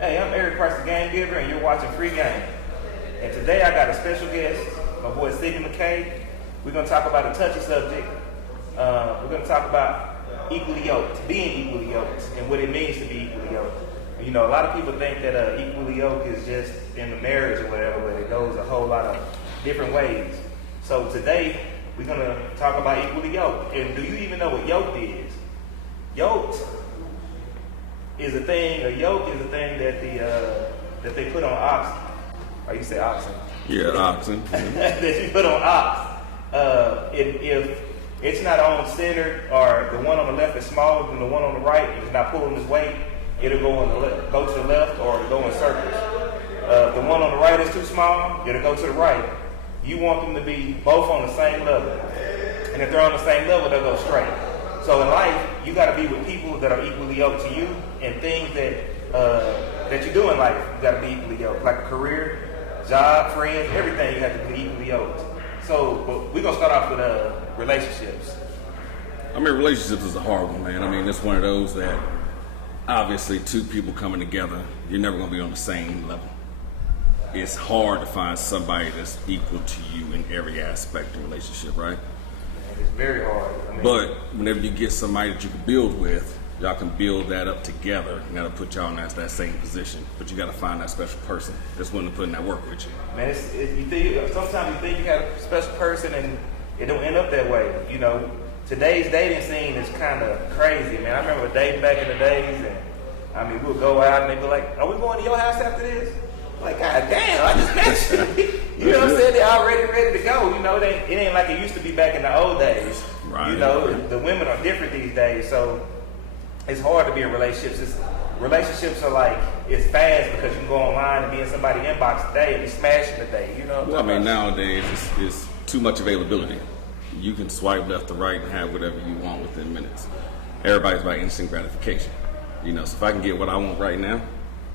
Hey, I'm Eric Price, the Game Giver, and you're watching Free Game. And today I got a special guest, my boy Sidney McKay. We're going to talk about a touchy subject. We're going to talk about equally yoked, being equally yoked, and what it means to be equally yoked. You know, a lot of people think that equally yoked is just in the marriage or whatever, but it goes a whole lot of different ways. So today, we're going to talk about equally yoked. And do you even know what yoked is? Yoked is a thing, a yoke is a thing that they put on oxen. Or you say oxen? Yeah, oxen. That you put on ox. If it's not on center, or the one on the left is smaller than the one on the right, and it's not pulling its weight, it'll go to the left or it'll go in circles. If the one on the right is too small, it'll go to the right. You want them to be both on the same level. And if they're on the same level, they'll go straight. So in life, you got to be with people that are equally yoked to you, and things that you do in life, you got to be equally yoked. Like a career, job, friends, everything you have to be equally yoked. So but we're going to start off with relationships. I mean, relationships is a hard one, man. I mean, it's one of those that obviously two people coming together, you're never going to be on the same level. It's hard to find somebody that's equal to you in every aspect of the relationship, right? It's very hard. But whenever you get somebody that you can build with, y'all can build that up together. You got to put y'all in that same position. But you got to find that special person that's willing to put in that work with you. Man, sometimes you think you have a special person and it don't end up that way. You know, today's dating scene is kind of crazy, man. I remember dating back in the days, and I mean, we'll go out and they'd be like, "Are we going to your house after this?" Like, God damn, I just met you. You know what I'm saying? They're already ready to go. You know, it ain't like it used to be back in the old days. Right. You know, the women are different these days, so it's hard to be in relationships. Relationships are like, it's fast because you can go online and be in somebody's inbox today and be smashing today. You know? Well, I mean, nowadays it's too much availability. You can swipe left to right and have whatever you want within minutes. Everybody's about instant gratification. You know, so if I can get what I want right now,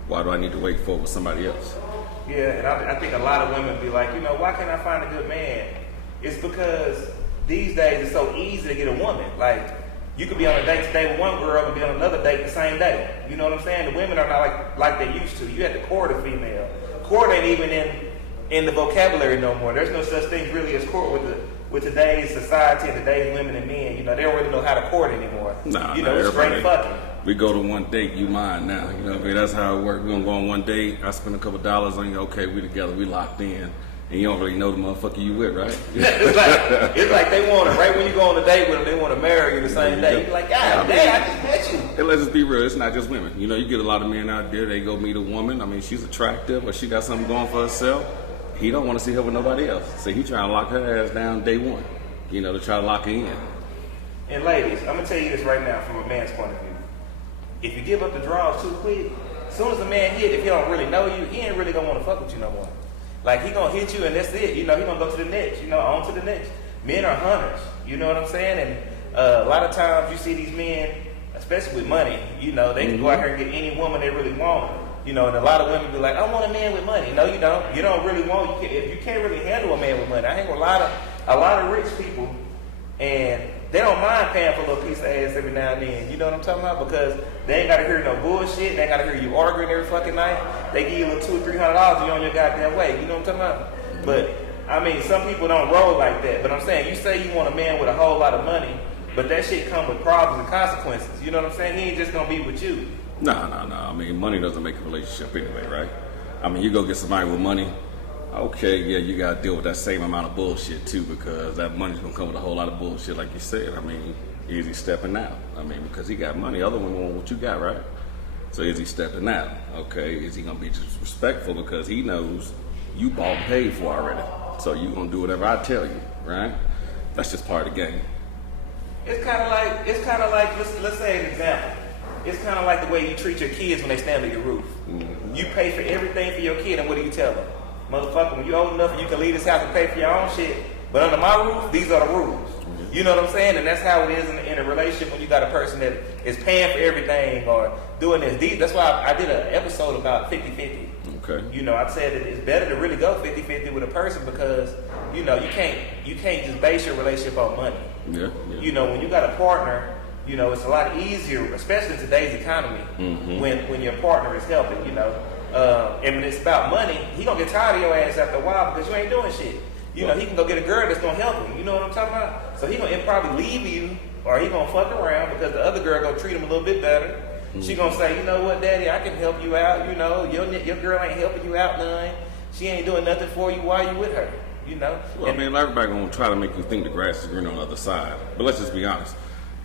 why do I need to wait for it with somebody else? Yeah, and I think a lot of women be like, you know, why can't I find a good man? It's because these days it's so easy to get a woman. Like, you could be on a date today with one girl and be on another date the same day. You know what I'm saying? The women are not like they used to. You had to court a female. Court ain't even in the vocabulary no more. There's no such thing really as court with today's society and today's women and men. You know, they don't really know how to court anymore. Nah, you know, it's straight fucking. We go to one date, you mine now. You know what I mean? That's how it works. We're going to go on one date. I spend a couple dollars on you. Okay, we together. We locked in. And you don't really know the motherfucker you with, right? it's like they want to, right when you go on a date with them, they want to marry you the same day. You're like, God damn, I just met you. And let's just be real. It's not just women. You know, you get a lot of men out there. They go meet a woman. I mean, she's attractive or she got something going for herself. He don't want to see her with nobody else. So he trying to lock her ass down day one, you know, to try to lock her in. And ladies, I'm going to tell you this right now from a man's point of view. If you give up the draws too quick, as soon as a man hit, if he don't really know you, he ain't really going to want to fuck with you no more. Like, he going to hit you and that's it. You know, he going to go to the next, you know, on to the next. Men are hunters, you know what I'm saying? And a lot of times you see these men, especially with money, you know, they can go out here and get any woman they really want. You know, and a lot of women be like, I want a man with money. No, you don't. You don't really want, if you can't really handle a man with money. I hang with a lot of rich people, and they don't mind paying for a little piece of ass every now and then. You know what I'm talking about? Because they ain't got to hear no bullshit. They ain't got to hear you arguing every fucking night. They give you a little $200 or $300, you on your goddamn way. You know what I'm talking about? But, I mean, some people don't roll like that. But I'm saying, you say you want a man with a whole lot of money, but that shit come with problems and consequences. You know what I'm saying? He ain't just going to be with you. No. I mean, money doesn't make a relationship anyway, right? I mean, you go get somebody with money, okay, yeah, you got to deal with that same amount of bullshit, too, because that money's going to come with a whole lot of bullshit, like you said. I mean, is he stepping out? I mean, because he got money. Other women want what you got, right? So is he stepping out? Okay, is he going to be disrespectful because he knows you bought and paid for already? So you going to do whatever I tell you, right? That's just part of the game. It's kind of like, let's say an example. It's kind of like the way you treat your kids when they stand on your roof. Mm-hmm. You pay for everything for your kid, and what do you tell them? Motherfucker, when you're old enough, you can leave this house and pay for your own shit. But under my roof, these are the rules. Mm-hmm. You know what I'm saying? And that's how it is in a relationship when you got a person that is paying for everything or doing this. That's why I did an episode about 50-50. Okay. You know, I said that it's better to really go 50-50 with a person because, you know, you can't just base your relationship on money. Yeah. You know, when you got a partner You know, it's a lot easier, especially in today's economy, when your partner is helping, you know. And when it's about money, he gonna get tired of your ass after a while because you ain't doing shit. You know, he can go get a girl that's gonna help him. You know what I'm talking about? So he'll probably leave you, or he gonna fuck around because the other girl gonna treat him a little bit better. She gonna say, you know what, daddy, I can help you out. You know, your girl ain't helping you out none. She ain't doing nothing for you while you with her. You know. Well, I mean, everybody gonna try to make you think the grass is green on the other side. But let's just be honest.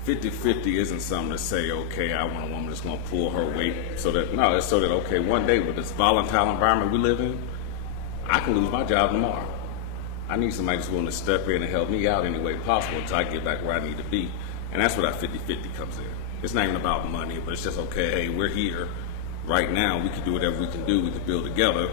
50-50 isn't something to say, okay, I want a woman that's going to pull her weight. It's so that, okay, one day with this volatile environment we live in, I can lose my job tomorrow. I need somebody that's willing to step in and help me out any way possible until I get back where I need to be. And that's where that 50-50 comes in. It's not even about money, but it's just, okay, hey, we're here. Right now, we can do whatever we can do. We can build together.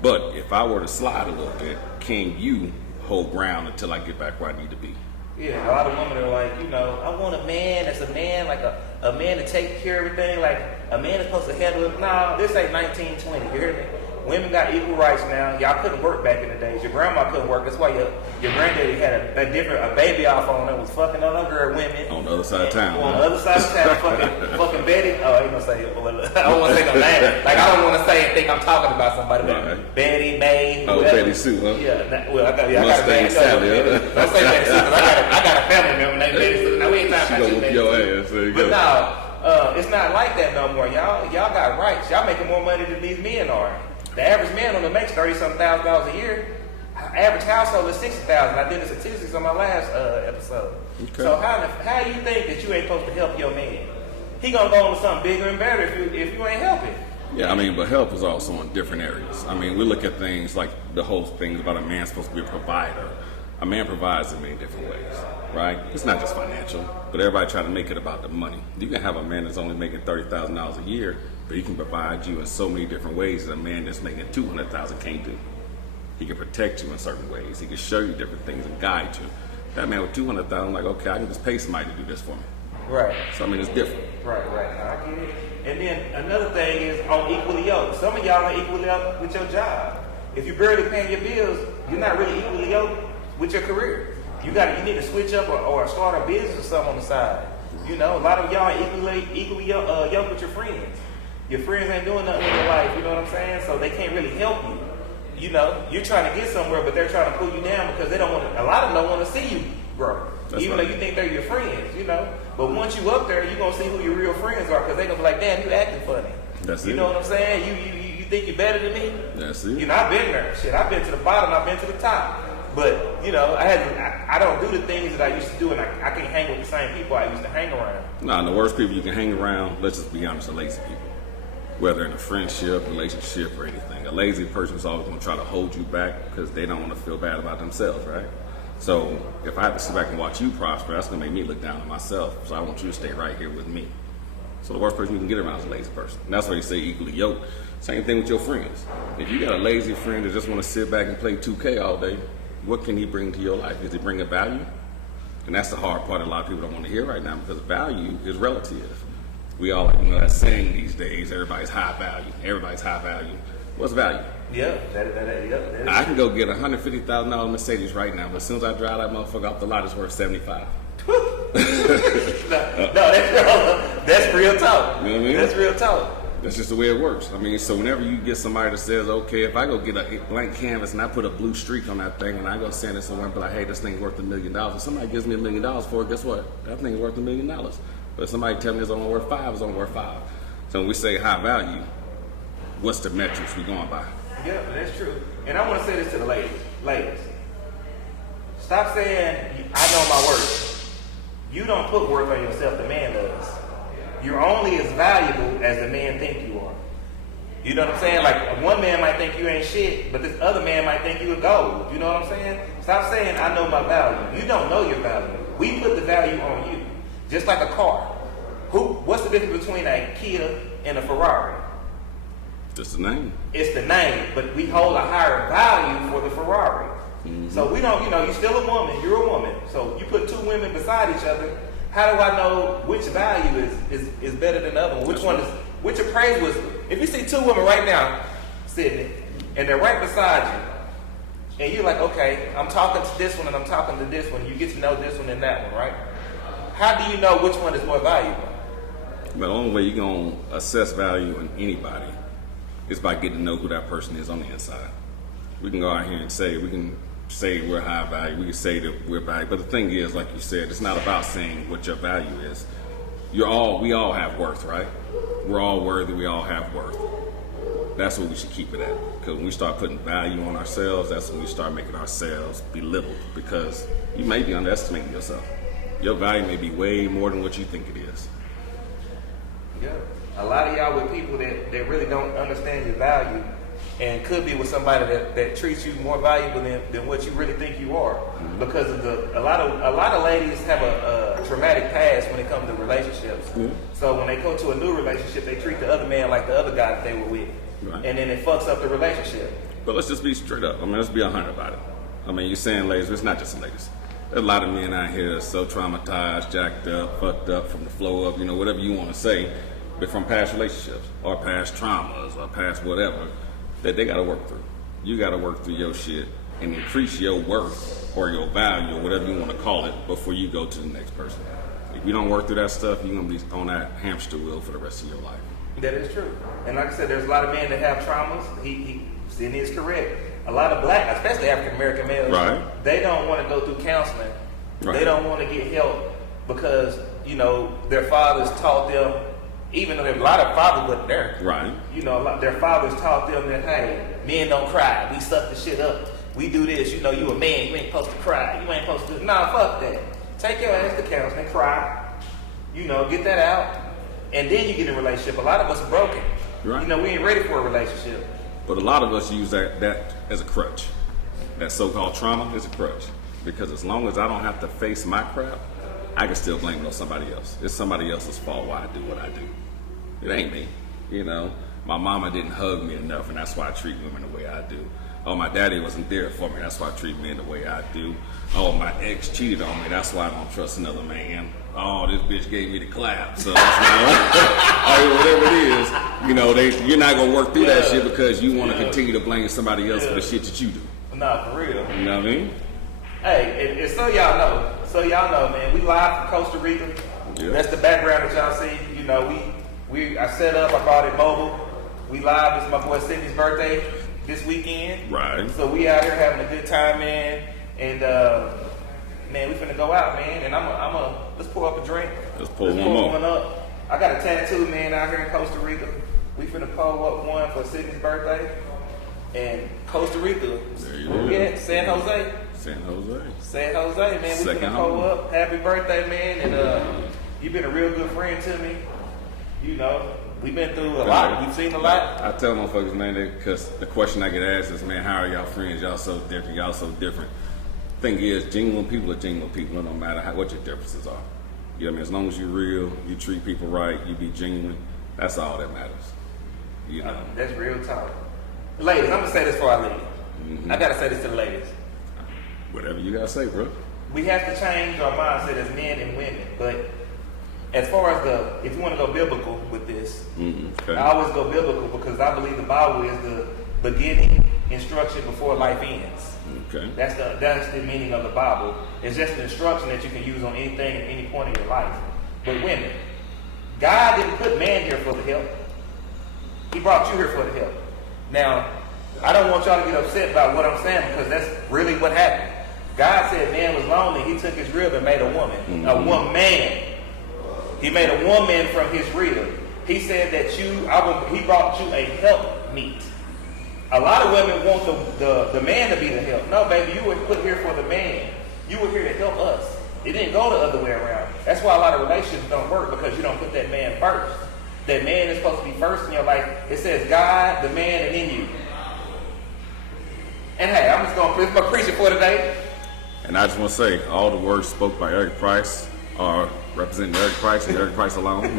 But if I were to slide a little bit, can you hold ground until I get back where I need to be? Yeah, a lot of women are like, you know, I want a man that's a man, like a man to take care of everything, like a man is supposed to handle it. No, this ain't 1920, you hear me? Women got equal rights now. Y'all couldn't work back in the days. Your grandma couldn't work. That's why your granddaddy had a baby off on that was fucking other women. On the other side of town. On the other side of town, fucking Betty. Oh, I ain't gonna say it. Well, I don't want to say no name. Like, I don't want to say and think I'm talking about somebody. But Betty, May. Oh, whatever. Betty Sue, huh? Yeah, well, I got a Mustang Sally, Don't say Betty Sue, because I got a family member named Betty Sue. Now, we ain't talking about you, your ass. There you but go. no, it's not like that no more. Y'all got rights. Y'all making more money than these men are. The average man only makes $30-something thousand a year. Average household is $60,000. I did the statistics on my last episode. Okay. So how do you think that you ain't supposed to help your man? He gonna go on to something bigger and better if you ain't helping. Yeah, I mean, but help is also in different areas. I mean, we look at things like the whole thing about a man supposed to be a provider. A man provides in many different ways, right? It's not just financial, but everybody try to make it about the money. You can have a man that's only making $30,000 a year, but he can provide you in so many different ways that a man that's making $200,000 can't do. He can protect you in certain ways. He can show you different things and guide you. That man with $200,000, like, okay, I can just pay somebody to do this for me. Right. So I mean, it's different. Right. I get it. And then another thing is on equally yoked. Some of y'all are equally yoked with your job. If you're barely paying your bills, you're not really equally yoked with your career. You need to switch up or start a business or something on the side. You know, a lot of y'all are equally yoked with your friends. Your friends ain't doing nothing in your life, you know what I'm saying? So they can't really help you. You know, you're trying to get somewhere, but they're trying to pull you down because they don't want to, a lot of them don't want to see you grow. That's even right. though you think they're your friends, you know. But once you up there, you're going to see who your real friends are because they're going to be like, damn, you acting funny. That's you it. know what I'm saying? You think you're better than me? That's it. You know, I've been there. Shit, I've been to the bottom, I've been to the top. But, you know, I don't do the things that I used to do, and I can't hang with the same people I used to hang around. No, the worst people you can hang around, let's just be honest, are lazy people. Whether in a friendship, relationship, or anything. A lazy person is always going to try to hold you back because they don't want to feel bad about themselves, right? So if I have to sit back and watch you prosper, that's going to make me look down on myself. So I want you to stay right here with me. So the worst person you can get around is a lazy person. And that's why you say equally yoked. Same thing with your friends. If you got a lazy friend that just want to sit back and play 2K all day, what can he bring to your life? Is he bringing value? And that's the hard part a lot of people don't want to hear right now because value is relative. We all, that saying these days, everybody's high value. Everybody's high value. What's value? Yeah, that is. I can go get a $150,000 Mercedes right now, but as soon as I drive that motherfucker off the lot, it's worth $75,000. That's real talk. You know what I mean? That's real talk. That's just the way it works. I mean, so whenever you get somebody that says, okay, if I go get a blank canvas and I put a blue streak on that thing and I go send it somewhere and be like, hey, this thing's worth $1 million. If somebody gives me $1 million for it, guess what? That thing's worth $1 million. But if somebody tells me it's only worth $5 million, it's only worth $5 million. So when we say high value, what's the metrics we going by? Yeah, that's true. And I want to say this to the ladies. Ladies, stop saying, I know my worth. You don't put worth on yourself, the man does. You're only as valuable as the man think you are. You know what I'm saying? Like, one man might think you ain't shit, but this other man might think you a gold. You know what I'm saying? Stop saying, I know my value. You don't know your value. We put the value on you. Just like a car. What's the difference between a Kia and a Ferrari? Just the name. It's the name, but we hold a higher value for the Ferrari. Mm-hmm. So we don't, you're still a woman, you're a woman. So you put two women beside each other, how do I know which value is better than the other one? Which appraise was, if you see two women right now, Sydney, and they're right beside you, and you're like, okay, I'm talking to this one and I'm talking to this one, you get to know this one and that one, right? how do you know which one is more valuable? But the only way you're going to assess value in anybody is by getting to know who that person is on the inside. We can go out here and say, we're high value, we can say that we're value, but the thing is, like you said, it's not about saying what your value is. We all have worth, right? We're all worthy, we all have worth. That's what we should keep it at. Because when we start putting value on ourselves, that's when we start making ourselves belittled, because you may be underestimating yourself. Your value may be way more than what you think it is. Yeah. A lot of y'all with people that really don't understand your value and could be with somebody that treats you more valuable than what you really think you are. Mm-hmm. Because of a lot of ladies have a traumatic past when it comes to relationships. Mm-hmm. So when they go to a new relationship, they treat the other man like the other guy that they were with. Right. And then it fucks up the relationship. But let's just be straight up. I mean, let's be 100 about it. I mean, you're saying ladies, but it's not just the ladies. There's a lot of men out here that's so traumatized, jacked up, fucked up from the flow up, whatever you want to say, but from past relationships or past traumas or past whatever, that they got to work through. You got to work through your shit and increase your worth or your value or whatever you want to call it before you go to the next person. If you don't work through that stuff, you're going to be on that hamster wheel for the rest of your life. That is true. And like I said, there's a lot of men that have traumas. Sydney is correct. A lot of black, especially African American males, right, they don't want to go through counseling. Right. They don't want to get help because, their fathers taught them, even though a lot of fathers wasn't there. Right. Their fathers taught them that, hey, men don't cry. We suck the shit up. We do this. You a man. You ain't supposed to cry. You ain't supposed to do. Nah, fuck that. Take your ass to counseling. Cry. Get that out. And then you get in a relationship. A lot of us are broken. Right. We ain't ready for a relationship. But a lot of us use that as a crutch. That so-called trauma is a crutch. Because as long as I don't have to face my crap, I can still blame it on somebody else. It's somebody else's fault why I do what I do. It ain't me. My mama didn't hug me enough, and that's why I treat women the way I do. Oh, my daddy wasn't there for me, that's why I treat men the way I do. Oh, my ex cheated on me, that's why I don't trust another man. Oh, this bitch gave me the clap, so whatever it is, you're not gonna work through that shit because you want to continue to blame somebody else for the shit that you do. Nah, for real. You know what I mean? Hey, and so y'all know, man, we live from Costa Rica. Yeah. That's the background that y'all see. I set up, I called it mobile. We live, it's my boy Sydney's birthday this weekend. Right. So we out here having a good time, man. And man, we finna go out, man. And let's pour up a drink. Let's pour one up. I got a tattoo, man, out here in Costa Rica. We finna pour up one for Sydney's birthday. And Costa Rica. There you go. Yeah, San Jose. San Jose, man. We finna pour up. Happy birthday, man. And you've been a real good friend to me. We've been through a lot. We've seen a lot. I tell motherfuckers, man, because the question I get asked is, man, how are y'all friends? Y'all so different. Y'all so different. Thing is, genuine people are genuine people, no matter what your differences are. You know what I mean? As long as you're real, you treat people right, you be genuine, that's all that matters. That's real talk. Ladies, I'm going to say this before I leave. Mm-hmm. I got to say this to the ladies. Whatever you got to say, bro. We have to change our mindset as men and women, but as far as if you want to go biblical with this, okay. I always go biblical because I believe the Bible is the beginning instruction before life ends. Okay. That's the meaning of the Bible. It's just an instruction that you can use on anything at any point in your life. But women, God didn't put man here for the help. He brought you here for the help. Now, I don't want y'all to get upset about what I'm saying because that's really what happened. God said man was lonely. He took his rib and made a woman. Mm-hmm. A woman. He made a woman from his rib. He said that he brought you a helpmeet. A lot of women want the man to be the help. No, baby, you were put here for the man. You were here to help us. It didn't go the other way around. That's why a lot of relationships don't work because you don't put that man first. That man is supposed to be first in your life. It says God, the man, and in you. And hey, I'm just going to preach it for today. And I just want to say, all the words spoke by Eric Price are representing Eric Price and Eric Price alone. Hey,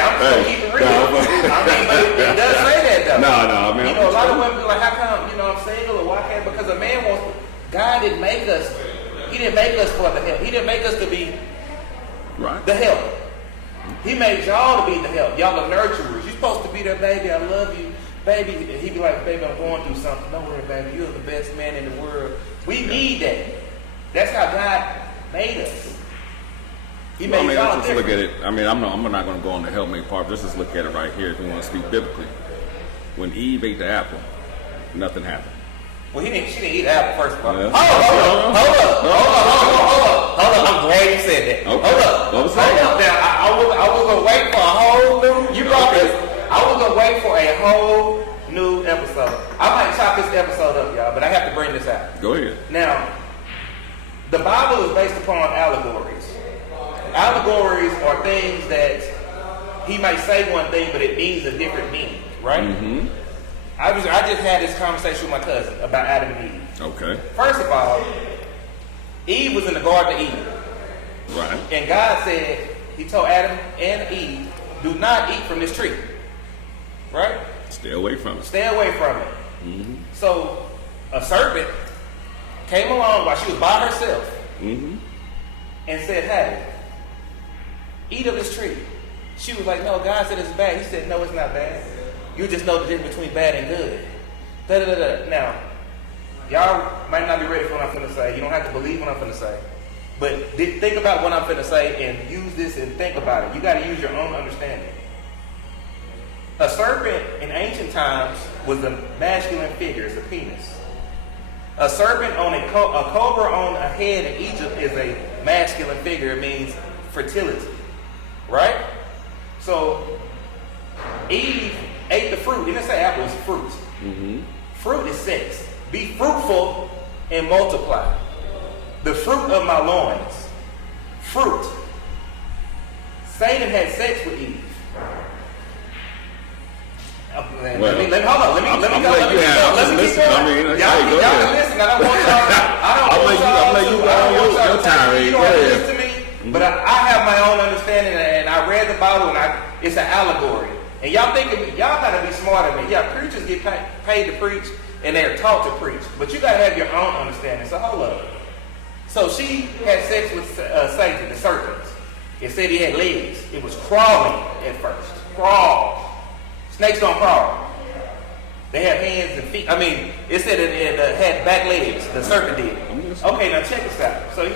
I'm just going to keep it real. But it does say that, though. No, I mean, a lot of women be like, how come, I'm single or why can't? Because a man wants, God didn't make us. He didn't make us for the help. He didn't make us to be the help. He made y'all to be the help. Y'all are nurturers. You're supposed to be there, baby. I love you. Baby, he be like, baby, I'm going through something. Don't worry, baby. You're the best man in the world. We need that. That's how God made us. He Well, I made mean, y'all let's just look different. at it. I mean, I'm not going to go on the help me part. Let's just look at it right here if we want to speak biblically. When Eve ate the apple, nothing happened. Well, she didn't eat apple, first of all. Yeah. Hold up. I'm glad you said that. Okay. Hold up. Now, I was going to wait for a whole new, you brought this. I was going to wait for a whole new episode. I might chop this episode up, y'all, but I have to bring this out. Go ahead. Now, the Bible is based upon allegories. Allegories are things that he might say one thing, but it means a different meaning, right? Mm-hmm. I just had this conversation with my cousin about Adam and Eve. Okay. First of all, Eve was in the Garden of Eden. Right. And God said, he told Adam and Eve, do not eat from this tree. Right? Stay away from it. Stay away from it. Mm-hmm. So, a serpent came along while she was by herself Mm-hmm. and said, hey, eat of this tree. She was like, no, God said it's bad. He said, no, it's not bad. You just know the difference between bad and good. Da-da-da-da. Now, y'all might not be ready for what I'm finna say. You don't have to believe what I'm finna say. But think about what I'm finna say and use this and think about it. You got to use your own understanding. A serpent in ancient times was a masculine figure, it's a penis. A serpent on a cobra on a head in Egypt is a masculine figure. It means fertility. Right? So, Eve ate the fruit. It didn't say apple, it's fruit. Mm-hmm. Fruit is sex. Be fruitful and multiply. The fruit of my loins. Fruit. Satan had sex with Eve. Let me go. Y'all can listen. I don't want y'all to listen to me. But I have my own understanding, and I read the Bible, and it's an allegory. And y'all gotta be smarter than me. Yeah, preachers get paid to preach, and they're taught to preach. But you gotta have your own understanding. So hold up. So she had sex with Satan, the serpent. It said he had legs. It was crawling at first. Crawl. Snakes don't crawl. They have hands and feet. I mean, it said it had back legs. The serpent did. Okay, now check this out. So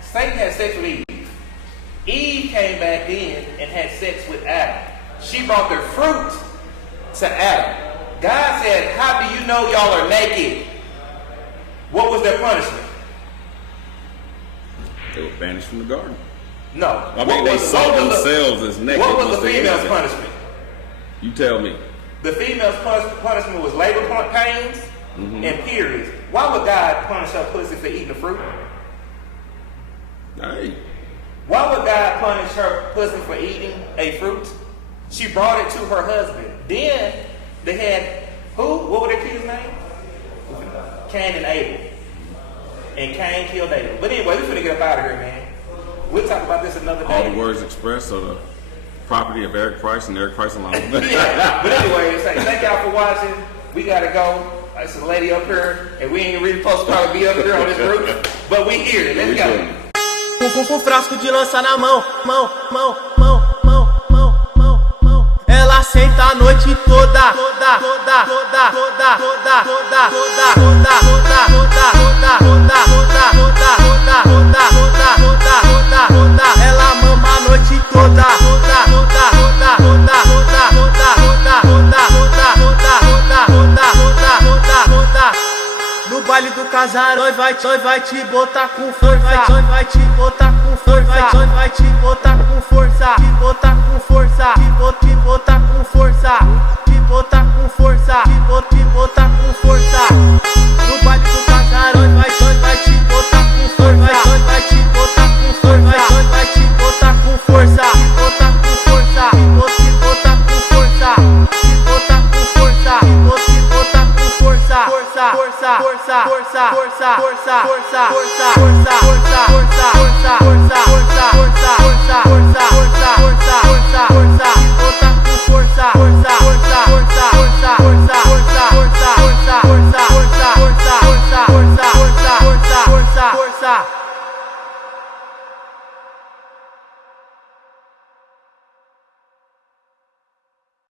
Satan had sex with Eve. Eve came back in and had sex with Adam. She brought their fruit to Adam. God said, how do you know y'all are naked? What was their punishment? They were banished from the garden. No. I mean, they saw themselves as naked. What was the female's punishment? You tell me. The female's punishment was labor pains and periods. Why would God punish her pussy for eating the fruit? Hey. Why would God punish her pussy for eating a fruit? She brought it to her husband. Then they had who? What were their kids' names? Cain and Abel. And Cain killed Abel. But anyway, we're finna get up out of here, man. We'll talk about this another day. All the words expressed are the property of Eric Price and Eric Price alone. Yeah. But anyway, thank y'all for watching. We gotta go. There's a lady up here, and we ain't really supposed to probably be up here on this roof, but we here. Let's go. Com frasco de lança na mão. Ela senta a noite toda. Ela mama a noite toda. No baile do casarão vai te botar com força, vai te botar com força, vai te botar com força, te botar com força, te botar com força, te botar com força, te botar com força. No baile do casarão vai te botar com força, vai te botar com força, vai te botar com força, te botar com força, te botar com força, te botar com força, te botar com força, força.